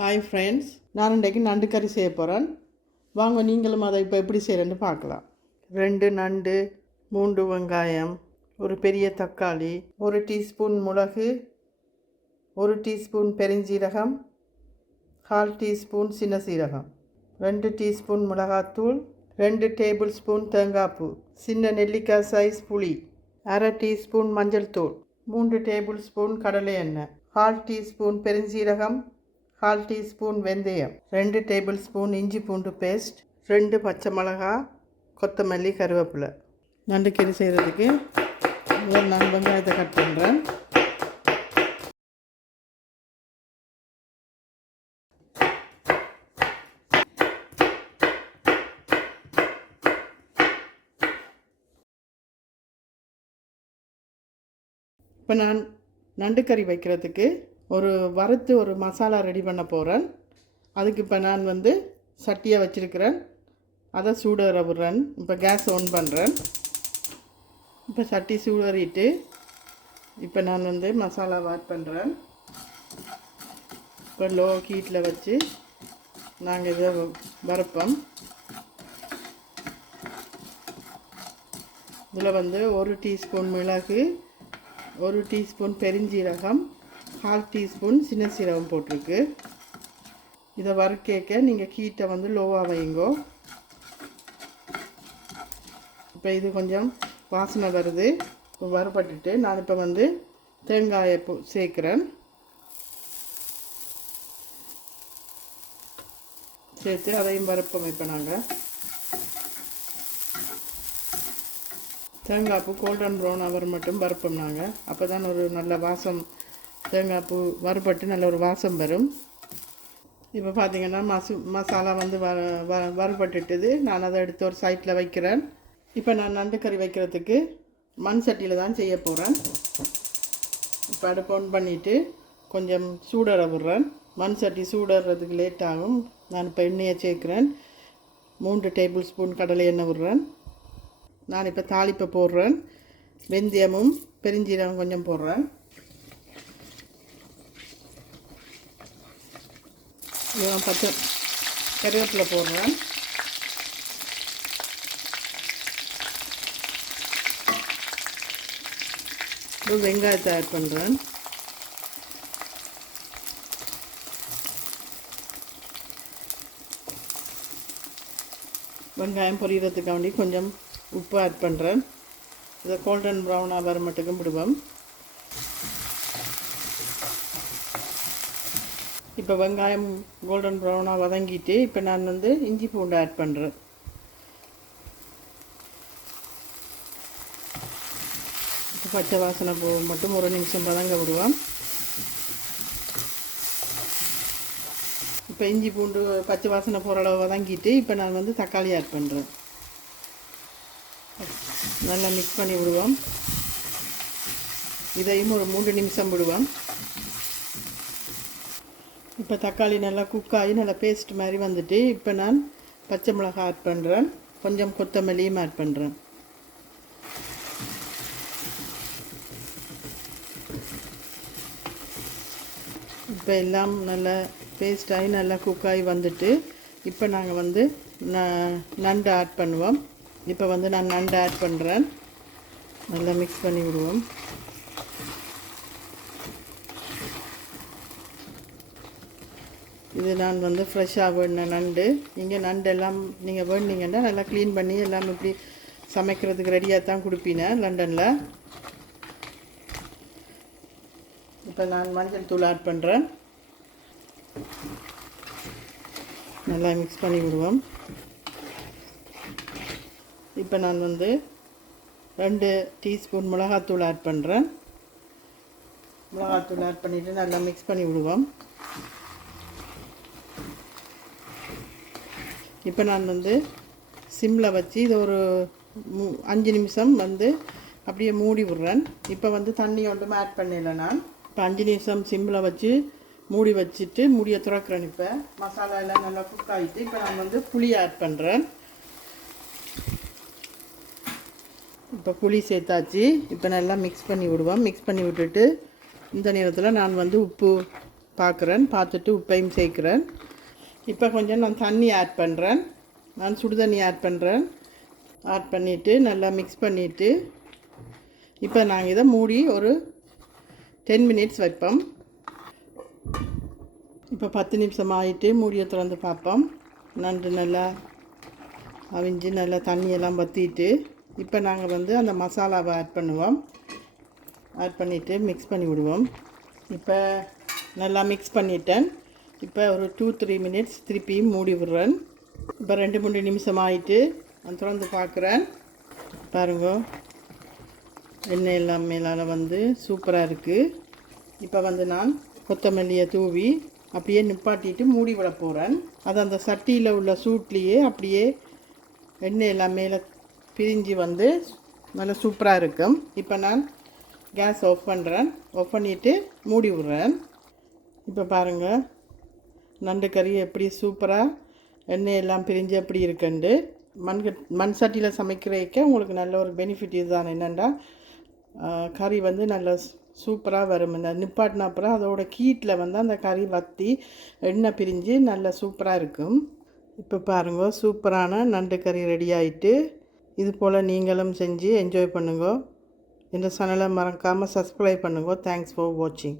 Hi friends, நான் இன்றைக்கு நண்டு கறி செய்ய போகிறேன். வாங்க நீங்களும் அதை இப்போ எப்படி செய்கிறேன்னு பார்க்கலாம். 2 நண்டு, 3 வெங்காயம், ஒரு பெரிய தக்காளி, 1 டீஸ்பூன் மிளகு, 1 டீஸ்பூன் பெருஞ்சீரகம், 1/2 டீஸ்பூன் சின்ன சீரகம், 2 டீஸ்பூன் மிளகாத்தூள், 2 டேபிள் ஸ்பூன் தேங்காய்ப்பூ, சின்ன நெல்லிக்காய் சைஸ் புளி, 1/2 டீஸ்பூன் மஞ்சள் தூள், 3 டேபிள் ஸ்பூன் கடலை எண்ணெய், 1/2 டீஸ்பூன் பெருஞ்சீரகம், 1/2 டீஸ்பூன் வெந்தயம், 2 டேபிள் ஸ்பூன் இஞ்சி பூண்டு பேஸ்ட், 2 பச்சை மிளகா, கொத்தமல்லி, கருவேப்பிலை. நண்டு கறி செய்கிறதுக்கு முதல் நான் வெங்காயத்தை கட் பண்ணுறேன். இப்போ நான் நண்டு கறி வைக்கிறதுக்கு ஒரு மசாலா ரெடி பண்ண போகிறேன். அதுக்கு இப்போ நான் சட்டியை வச்சுருக்கிறேன், அதை சூடேற விடுறேன். இப்போ கேஸ் ஆன் பண்ணுறேன். இப்போ சட்டி சூடேறிட்டு இப்போ நான் மசாலாவை ஆட் பண்ணுறேன். இப்போ லோ ஹீட்டில் வச்சு நாங்கள் இதை வறுப்போம். இதில் 1 டீஸ்பூன் மிளகு, 1 டீஸ்பூன் பெருஞ்சீரகம், 1/2 டீஸ்பூன் சின்ன சீரகம் போட்டிருக்கு. இதை வறுக்க நீங்கள் ஹீட்டை லோவாக வைங்கோ. இப்போ இது கொஞ்சம் வாசனை வருது. இப்போ வறுபட்டுட்டு நான் இப்போ தேங்காயை சேர்க்குறேன். சேர்த்து அதையும் வறுப்போம். இப்போ நாங்கள் தேங்காய்ப்பூ கோல்டன் ப்ரௌன் அவர் மட்டும் வறுப்போம். நாங்கள் அப்போ தான் ஒரு நல்ல வாசம், தேங்காய்ப்பூ வறுபட்டு நல்ல ஒரு வாசம் வரும். இப்போ பார்த்திங்கன்னா மசாலா வறுபட்டுட்டுது. நான் அதை எடுத்து ஒரு சைட்டில் வைக்கிறேன். இப்போ நான் நண்டு கறி வைக்கிறதுக்கு மண் சட்டியில் தான் செய்ய போகிறேன். இப்போ அடுப்பு ஆன் பண்ணிவிட்டு கொஞ்சம் சூடற விடுறேன். மண் சட்டி சூடறதுக்கு லேட் ஆகும். நான் இப்போ எண்ணெயை சேர்க்குறேன். 3 டேபிள் ஸ்பூன் கடலை எண்ணெய் விடுறேன். நான் இப்போ தாளிப்பை போடுறேன். வெந்தயமும் பெருஞ்சீரகம் கொஞ்சம் போடுறேன். பச்சை கருவேப்பிலை போடுறேன். வெங்காயத்தை ஆட் பண்ணுறேன். வெங்காயம் பொரியறதுக்காண்டி கொஞ்சம் உப்பு ஆட் பண்ணுறேன். இதை கோல்டன் ப்ரௌனாக வர மட்டுக்கும் விடுவோம். இப்போ வெங்காயம் கோல்டன் ப்ரௌனாக வதங்கிட்டு இப்போ நான் இஞ்சி பூண்டு ஆட் பண்ணுறேன். இப்போ பச்சை வாசனை மட்டும் 1 நிமிஷம் வதங்க விடுவோம். இப்போ இஞ்சி பூண்டு பச்சை வாசனை போகிற அளவு வதங்கிட்டு இப்போ நான் தக்காளி ஆட் பண்ணுறேன். நல்லா மிக்ஸ் பண்ணி விடுவோம். இதையும் ஒரு 3 நிமிஷம் விடுவோம். இப்போ தக்காளி நல்லா குக் ஆகி நல்லா பேஸ்ட் மாதிரி வந்துட்டு இப்போ நான் பச்சை மிளகாய் ஆட் பண்ணுறேன். கொஞ்சம் கொத்தமல்லியும் ஆட் பண்ணுறேன். இப்போ எல்லாம் நல்லா பேஸ்ட் ஆகி நல்லா குக் ஆகி வந்துட்டு இப்போ நாங்கள் நண்டு ஆட் பண்ணுவோம். இப்போ நான் நண்டு ஆட் பண்ணுறேன். நல்லா மிக்ஸ் பண்ணி விடுவோம். இது நான் ஃப்ரெஷ்ஷாக வேணுன நண்டு. இங்கே நண்டு எல்லாம் நீங்கள் வேணுனீங்கன்னா நல்லா க்ளீன் பண்ணி எல்லாம் இப்படி சமைக்கிறதுக்கு ரெடியாக தான் கொடுப்பீங்க லண்டனில். இப்போ நான் மஞ்சள் தூள் ஆட் பண்ணுறேன். நல்லா மிக்ஸ் பண்ணி விடுவோம். இப்போ நான் 2 டீஸ்பூன் மிளகாத்தூள் ஆட் பண்ணுறேன். மிளகாத்தூள் ஆட் பண்ணிவிட்டு நல்லா மிக்ஸ் பண்ணி விடுவோம். இப்போ நான் சிம்மில் வச்சு இதை ஒரு 5 நிமிஷம் அப்படியே மூடி விடுறேன். இப்போ தண்ணி ஒன்றுமே ஆட் பண்ணல. நான் இப்போ 5 நிமிஷம் சிம்மில் வச்சு மூடி வச்சுட்டு மூடியை துறக்கிறேன். இப்போ மசாலா எல்லாம் நல்லா குக் ஆகிட்டு இப்போ நான் புளி ஆட் பண்ணுறேன். இப்போ புளி சேர்த்தாச்சு. இப்போ நல்லா மிக்ஸ் பண்ணி விடுவோம். மிக்ஸ் பண்ணி விட்டுட்டு இந்த நேரத்தில் நான் உப்பு பார்க்குறேன், பார்த்துட்டு உப்பையும் சேர்க்குறேன். இப்போ கொஞ்சம் நான் தண்ணி ஆட் பண்ணுறேன். நான் சுடு தண்ணி ஆட் பண்ணுறேன். ஆட் பண்ணிவிட்டு நல்லா மிக்ஸ் பண்ணிவிட்டு இப்போ நாங்கள் இதை மூடி ஒரு 10 மினிட்ஸ் வைப்போம். இப்போ 10 நிமிஷம் ஆகிட்டு மூடியை திறந்து பார்ப்போம். நண்டு நல்லா அவிஞ்சு நல்லா தண்ணியெல்லாம் வற்றிட்டு இப்போ நாங்கள் வந்து அந்த மசாலாவை ஆட் பண்ணுவோம். ஆட் பண்ணிவிட்டு மிக்ஸ் பண்ணி விடுவோம். இப்போ நல்லா மிக்ஸ் பண்ணிட்டேன். இப்போ ஒரு 2-3 மினிட்ஸ் திருப்பியும் மூடி விடுறேன். இப்போ 2-3 நிமிஷம் ஆகிட்டு நான் திறந்து பார்க்குறேன். பாருங்க, எண்ணெய் எல்லாம் மேலால் வந்து சூப்பராக இருக்குது. இப்போ வந்து நான் கொத்தமல்லியை தூவி அப்படியே நிப்பாட்டிட்டு மூடி விட போகிறேன். அது அந்த சட்டியில் உள்ள சூட்லேயே அப்படியே எண்ணெய் எல்லாம் மேலே பிரிஞ்சு வந்து நல்லா சூப்பராக இருக்கும். இப்போ நான் கேஸ் ஆஃப் பண்ணுறேன். ஆஃப் பண்ணிவிட்டு மூடி விடுறேன். இப்போ பாருங்கள், நண்டு கறி எப்படி சூப்பராக எண்ணெய் எல்லாம் பிரிஞ்சு எப்படி இருக்குண்டு. மண் சட்டியில் சமைக்கிறதுக்கே உங்களுக்கு நல்ல ஒரு பெனிஃபிட் இதுதான். என்னென்னா கறி வந்து நல்ல சூப்பராக வரும். இந்த நிப்பாட்டின அப்புறம் அதோட கீட்டில் வந்து அந்த கறி வற்றி எண்ணெய் பிரிஞ்சு நல்ல சூப்பராக இருக்கும். இப்போ பாருங்க, சூப்பரான நண்டு கறி ரெடி ஆகிட்டு. இது போல் நீங்களும் செஞ்சு என்ஜாய் பண்ணுங்க. இந்த சேனலை மறக்காமல் சப்ஸ்கிரைப் பண்ணுங்க. தேங்க்ஸ் ஃபார் வாட்சிங்.